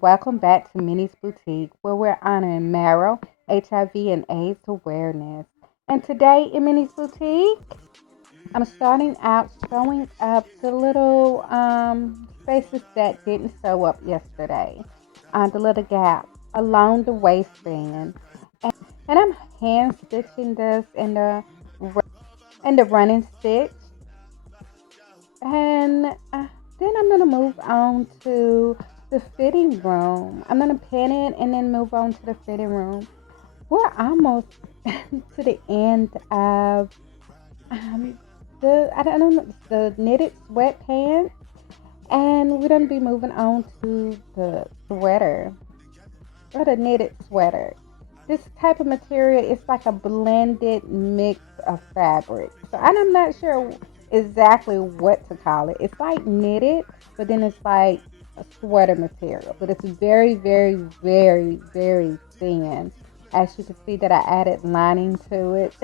and welcome back to Minnie's Boutique, where we're honoring marrow, HIV, and AIDS awareness. And today in Minnie's Boutique, I'm starting out showing up the little spaces that didn't show up yesterday, the little gap along the waistband, and I'm hand stitching this in the running stitch, and then I'm gonna move on to the fitting room. I'm gonna pin it and then move on to the fitting room. We're almost to the end of um, the I don't know the knitted sweatpants, and we're gonna be moving on to the sweater or the knitted sweater. This type of material is like a blended mix of fabric. So I'm not sure exactly what to call it. It's like knitted, but then it's like a sweater material. But it's very, very, very, very thin. As you can see that I added lining to it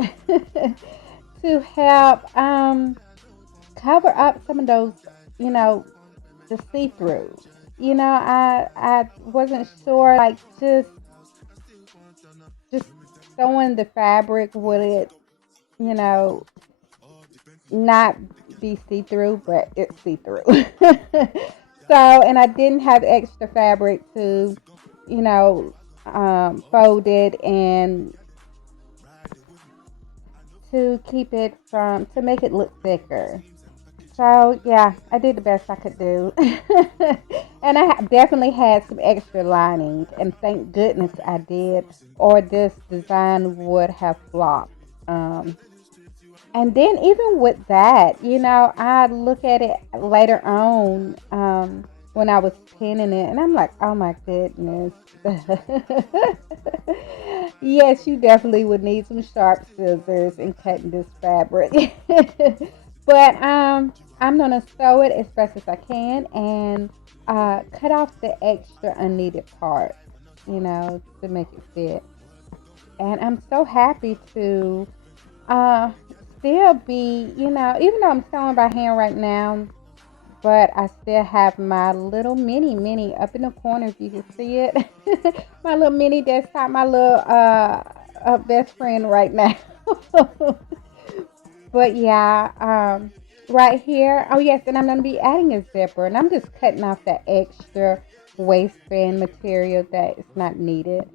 to help cover up some of those, you know, the see-through. I wasn't sure, like just sewing the fabric, would it, you know, not be see-through, but it's see-through. So, and I didn't have extra fabric to, you know, fold it and to keep it from, to make it look thicker. So yeah, I did the best I could do. And I definitely had some extra lining, and thank goodness I did, or this design would have flopped. And then even with that, I look at it later on, when I was pinning it, and I'm like, oh my goodness. Yes, you definitely would need some sharp scissors in cutting this fabric. But I'm gonna sew it as best as I can and cut off the extra unneeded part, to make it fit. And I'm so happy to uh, still be, even though I'm sewing by hand right now, but I still have my little mini up in the corner, if you can see it. My little mini desktop, my little best friend right now. But yeah, right here. Oh yes, and I'm gonna be adding a zipper, and I'm just cutting off that extra waistband material that is not needed.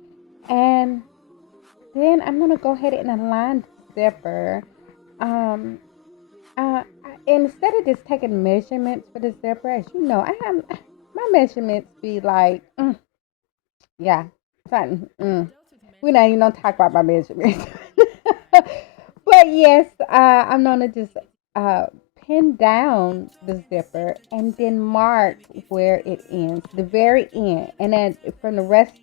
And then I'm gonna go ahead and align the zipper. Um, instead of just taking measurements for the zipper, as you know, I have my measurements be like, yeah, something. We not even gonna talk about my measurements. But yes, I'm gonna just uh, pin down the zipper and then mark where it ends, the very end, and then from the rest,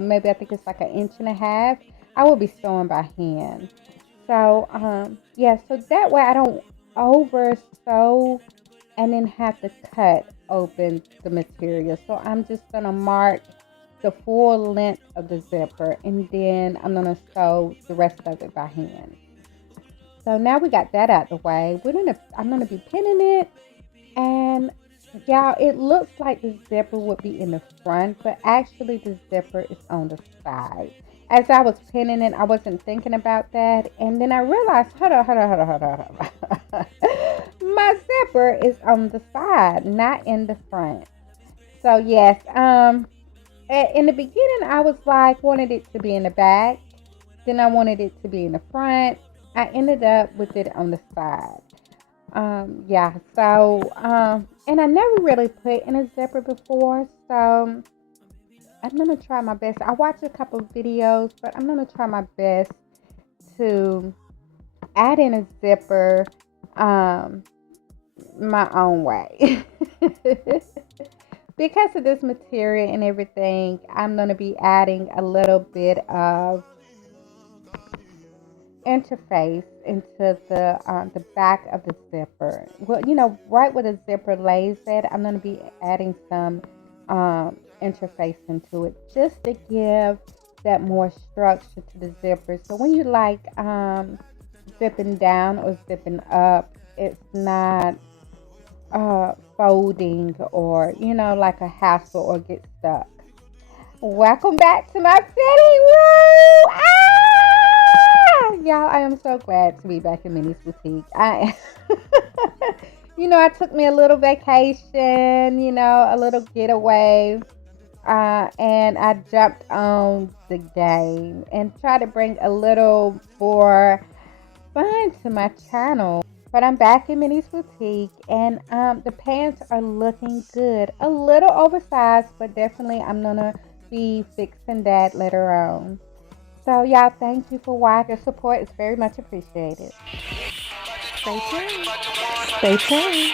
maybe I think it's like an inch and a half. I will be sewing by hand. So yeah, so that way I don't over sew and then have to cut open the material. So I'm just gonna mark the full length of the zipper, and then I'm gonna sew the rest of it by hand. So now we got that out the way. I'm gonna be pinning it, and y'all, it looks like the zipper would be in the front, but actually the zipper is on the side. As I was pinning it, I wasn't thinking about that, and then I realized, hold on. My zipper is on the side, not in the front. So yes, in the beginning, I was like, wanted it to be in the back. Then I wanted it to be in the front. I ended up with it on the side. Yeah, so, and I never really put in a zipper before, so I'm gonna try my best. I watched a couple of videos, but I'm gonna try my best to add in a zipper, um, my own way. Because of this material and everything, I'm gonna be adding a little bit of interface into the back of the zipper. Well, right where the zipper lays at, I'm going to be adding some interface into it just to give that more structure to the zipper. So when you like zipping down or zipping up, it's not folding or, like a hassle or get stuck. Welcome back to my fitting room. Y'all, I am so glad to be back in Minnie's Boutique. I took me a little vacation, a little getaway. And I jumped on the game and tried to bring a little more fun to my channel. But I'm back in Minnie's Boutique, and the pants are looking good. A little oversized, but definitely I'm gonna be fixing that later on. So y'all, thank you for watching. Your support is very much appreciated. Stay tuned. Stay tuned.